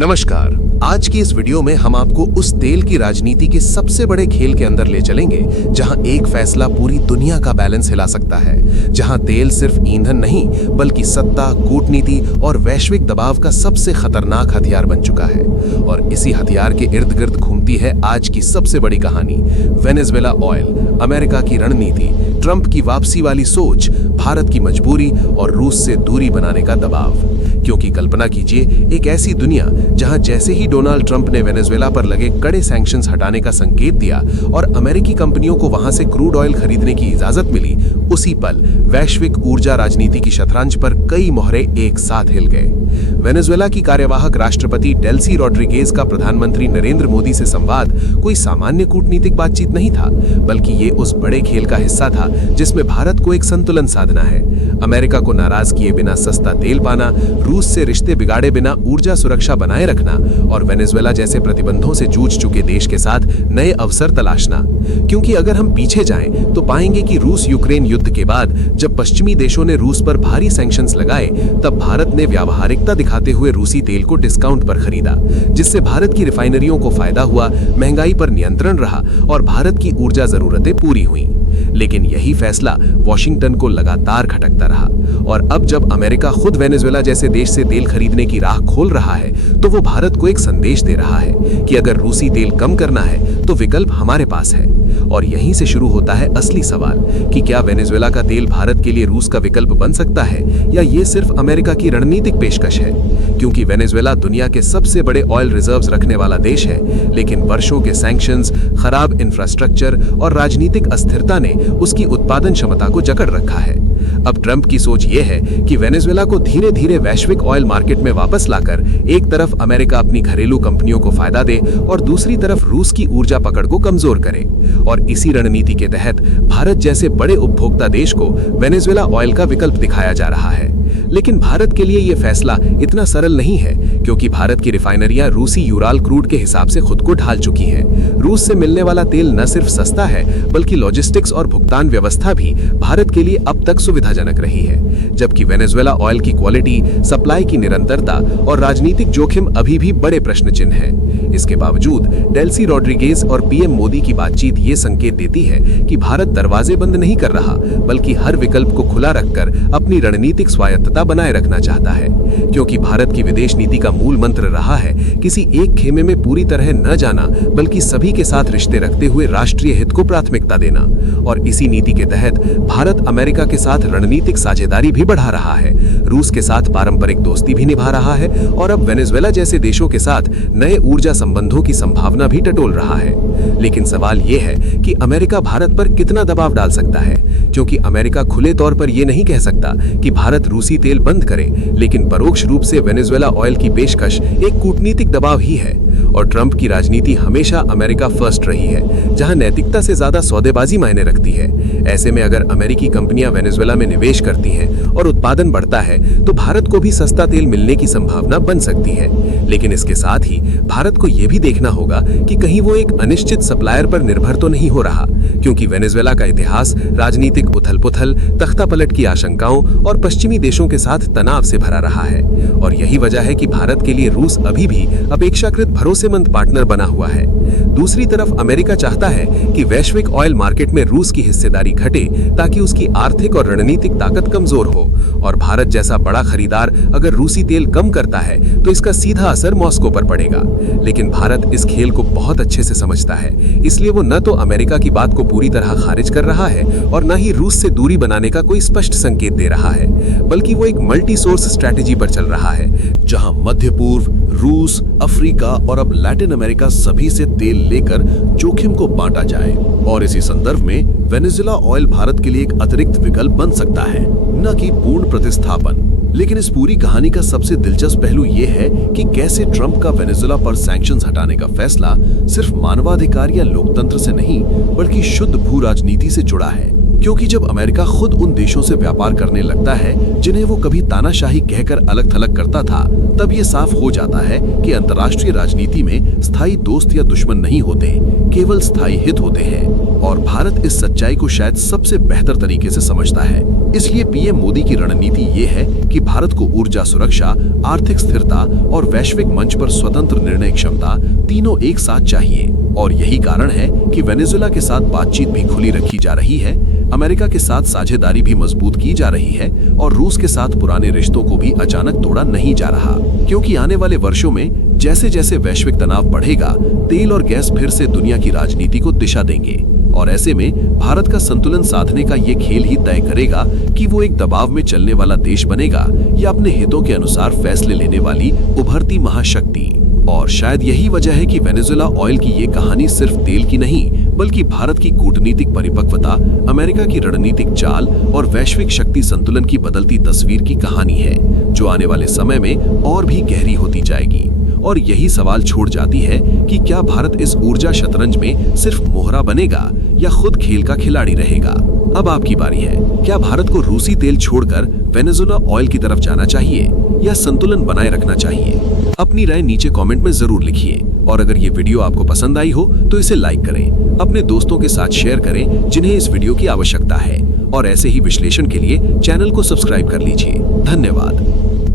नमस्कार। आज की इस वीडियो में हम आपको उस तेल की राजनीति के सबसे बड़े खेल के अंदर ले चलेंगे जहां एक फैसला पूरी दुनिया का बैलेंस हिला सकता है, जहां तेल सिर्फ ईंधन नहीं बल्कि सत्ता, कूटनीति और वैश्विक दबाव का सबसे खतरनाक हथियार बन चुका है। और इसी हथियार के इर्द गिर्द घूमती है आज की सबसे बड़ी कहानी, वेनेजुएला ऑयल, अमेरिका की रणनीति, ट्रंप की वापसी वाली सोच, भारत की मजबूरी और रूस से दूरी बनाने का दबाव। क्योंकि कल्पना कीजिए, एक ऐसी दुनिया जहां जैसे ही डोनाल्ड ट्रंप ने वेनेजुएला पर लगे कड़े सैंक्शंस हटाने का संकेत दिया और अमेरिकी कंपनियों को वहां से क्रूड ऑयल खरीदने की इजाजत मिली, उसी पल वैश्विक ऊर्जा राजनीति की शतरंज पर कई मोहरे एक साथ हिल गए। वेनेजुएला की कार्यवाहक राष्ट्रपति डेल्सी रॉड्रिगेज का प्रधानमंत्री नरेंद्र मोदी से संवाद कोई सामान्य कूटनीतिक बातचीत नहीं था, बल्कि ये उस बड़े खेल का हिस्सा था जिसमें भारत को एक संतुलन साधना है। अमेरिका को नाराज किए बिना सस्ता तेल पाना, रूस से रिश्ते बिगाड़े बिना ऊर्जा सुरक्षा बनाए रखना और वेनेजुएला जैसे प्रतिबंधों से जूझ चुके देश के साथ नए अवसर तलाशना। क्योंकि अगर हम पीछे जाएं तो पाएंगे कि रूस यूक्रेन युद्ध के बाद जब पश्चिमी देशों ने रूस पर भारी सैंक्शंस लगाए, तब भारत ने व्यावहारिकता दिखाते हुए रूसी तेल को डिस्काउंट पर खरीदा, जिससे भारत की रिफाइनरियों को फायदा हुआ, महंगाई पर नियंत्रण रहा और भारत की ऊर्जा जरूरतें पूरी हुई। लेकिन यही फैसला वॉशिंगटन को लगातार खटकता रहा और अब जब अमेरिका खुद वेनेजुएला जैसे देश से तेल खरीदने की राह खोल रहा है, तो वो भारत को एक संदेश दे रहा है कि अगर रूसी तेल कम करना है तो विकल्प हमारे पास है। और यहीं से शुरू होता है असली सवाल कि क्या वेनेजुएला का तेल भारत के लिए रूस का विकल्प बन सकता है या ये सिर्फ अमेरिका की रणनीतिक पेशकश है। क्योंकि वेनेजुएला दुनिया के सबसे बड़े ऑयल रिजर्व्स रखने वाला देश है, लेकिन वर्षों के सैंक्शंस, खराब इंफ्रास्ट्रक्चर और राजनीतिक अस्थिरता ने उसकी उत्पादन क्षमता को जकड़ रखा है। अब ट्रंप की सोच ये है कि वेनेजुएला को धीरे धीरे वैश्विक ऑयल मार्केट में वापस लाकर एक तरफ अमेरिका अपनी घरेलू कंपनियों को फायदा दे और दूसरी तरफ रूस की ऊर्जा पकड़ को कमजोर करे। और इसी रणनीति के तहत भारत जैसे बड़े उपभोक्ता देश को वेनेजुएला ऑयल का विकल्प दिखाया जा रहा है। लेकिन भारत के लिए यह फैसला इतना सरल नहीं है, क्योंकि भारत की रिफाइनरियां रूसी यूराल क्रूड के हिसाब से खुद को ढाल चुकी हैं। रूस से मिलने वाला तेल न सिर्फ सस्ता है, बल्कि लॉजिस्टिक्स और भुगतान व्यवस्था भी भारत के लिए अब तक सुविधाजनक रही है। जबकि वेनेजुएला ऑयल की क्वालिटी, सप्लाई की निरंतरता और राजनीतिक जोखिम अभी भी बड़े प्रश्न चिन्ह हैं। इसके बावजूद डेल्सी रॉड्रिगेज और पीएम मोदी की बातचीत ये संकेत देती है कि भारत दरवाजे बंद नहीं कर रहा, बल्कि हर विकल्प को खुला रखकर अपनी रणनीतिक स्वायत्तता बनाए रखना चाहता है। क्योंकि भारत की विदेश नीति का मूल मंत्र रहा है किसी एक खेमे में पूरी तरह न जाना, बल्कि सभी के साथ रिश्ते रखते हुए राष्ट्रीय हित को प्राथमिकता देना। और इसी नीति के तहत भारत अमेरिका के साथ रणनीतिक साझेदारी भी बढ़ा रहा है, रूस के साथ पारंपरिक दोस्ती भी निभा रहा है और अब वेनेजुएला जैसे देशों के साथ नए ऊर्जा संबंधों की संभावना भी टटोल रहा है। लेकिन सवाल यह है कि अमेरिका भारत पर कितना दबाव डाल सकता है, क्योंकि अमेरिका खुले तौर पर यह नहीं कह सकता कि भारत रूसी तेल बंद करे, लेकिन परोक्ष रूप से वेनेजुएला ऑयल की पेशकश एक कूटनीतिक दबाव ही है। और ट्रंप की राजनीति हमेशा अमेरिका फर्स्ट रही है, जहां नैतिकता से ज्यादा सौदेबाजी मायने रखती है। ऐसे में अगर अमेरिकी कंपनियां वेनेजुएला में निवेश करती हैं और उत्पादन बढ़ता है, तो भारत को भी सस्ता तेल मिलने की संभावना बन सकती है। लेकिन इसके साथ ही भारत को यह भी देखना होगा कि कहीं वो एक अनिश्चित सप्लायर पर निर्भर तो नहीं हो रहा, क्योंकि वेनेजुएला का इतिहास राजनीतिक उथल-पुथल, तख्तापलट की आशंकाओं और पश्चिमी देशों के साथ तनाव से भरा रहा है। और यही वजह है कि भारत के लिए रूस अभी भी अपेक्षाकृत भरोसेमंद पार्टनर बना हुआ है। दूसरी तरफ अमेरिका चाहता है कि वैश्विक ऑयल मार्केट में रूस की हिस्सेदारी घटे, ताकि उसकी आर्थिक और रणनीतिक ताकत कमजोर हो। और भारत जैसा बड़ा खरीदार अगर रूसी तेल कम करता है तो इसका सीधा असर मॉस्को पर पड़ेगा। लेकिन भारत इस खेल को बहुत अच्छे से समझता है, इसलिए वो न तो अमेरिका की बात को पूरी तरह खारिज कर रहा है और न ही रूस से दूरी बनाने का कोई स्पष्ट संकेत दे रहा है, बल्कि वो एक मल्टी सोर्स स्ट्रैटेजी पर चल रहा है, जहां मध्य पूर्व, रूस, अफ्रीका और अब लैटिन अमेरिका सभी से तेल लेकर जोखिम को बांटा जाए। और इसी संदर्भ में वेनेजुएला ऑयल भारत के लिए एक अतिरिक्त विकल्प बन सकता है, न कि पूर्ण प्रतिस्थापन। लेकिन इस पूरी कहानी का सबसे दिलचस्प पहलू यह है कि कैसे ट्रंप का वेनेजुएला पर सैंक्शंस हटाने का फैसला सिर्फ मानवाधिकार या लोकतंत्र से नहीं, बल्कि शुद्ध भू राजनीति से जुड़ा है। क्योंकि जब अमेरिका खुद उन देशों से व्यापार करने लगता है जिन्हें वो कभी तानाशाही कहकर अलग थलग करता था, तब ये साफ हो जाता है कि अंतर्राष्ट्रीय राजनीति में स्थायी दोस्त या दुश्मन नहीं होते, केवल स्थायी हित होते हैं। और भारत इस सच्चाई को शायद सबसे बेहतर तरीके से समझता है। इसलिए पीएम मोदी की रणनीति ये है कि भारत को ऊर्जा सुरक्षा, आर्थिक स्थिरता और वैश्विक मंच पर स्वतंत्र निर्णय क्षमता तीनों एक साथ चाहिए। और यही कारण है कि वेनेजुएला के साथ बातचीत भी खुली रखी जा रही है, अमेरिका के साथ साझेदारी भी मजबूत की जा रही है और रूस के साथ पुराने रिश्तों को भी अचानक तोड़ा नहीं जा रहा। क्योंकि आने वाले वर्षों में जैसे जैसे वैश्विक तनाव बढ़ेगा, तेल और गैस फिर से दुनिया की राजनीति को दिशा देंगे। और ऐसे में भारत का संतुलन साधने का ये खेल ही तय करेगा कि वो एक दबाव में चलने वाला देश बनेगा या अपने हितों के अनुसार फैसले लेने वाली उभरती महाशक्ति। और शायद यही वजह है कि वेनेजुएला ऑयल की ये कहानी सिर्फ तेल की नहीं, बल्कि भारत की कूटनीतिक परिपक्वता, अमेरिका की रणनीतिक चाल और वैश्विक शक्ति संतुलन की बदलती तस्वीर की कहानी है, जो आने वाले समय में और भी गहरी होती जाएगी। और यही सवाल छोड़ जाती है कि क्या भारत इस ऊर्जा शतरंज में सिर्फ मोहरा बनेगा या खुद खेल का खिलाड़ी रहेगा। अब आपकी बारी है, क्या भारत को रूसी तेल छोड़कर वेनेजुएला ऑयल की तरफ जाना चाहिए या संतुलन बनाए रखना चाहिए? अपनी राय नीचे कमेंट में जरूर लिखिए। और अगर ये वीडियो आपको पसंद आई हो तो इसे लाइक करें, अपने दोस्तों के साथ शेयर करें जिन्हें इस वीडियो की आवश्यकता है। और ऐसे ही विश्लेषण के लिए चैनल को सब्सक्राइब कर लीजिए। धन्यवाद।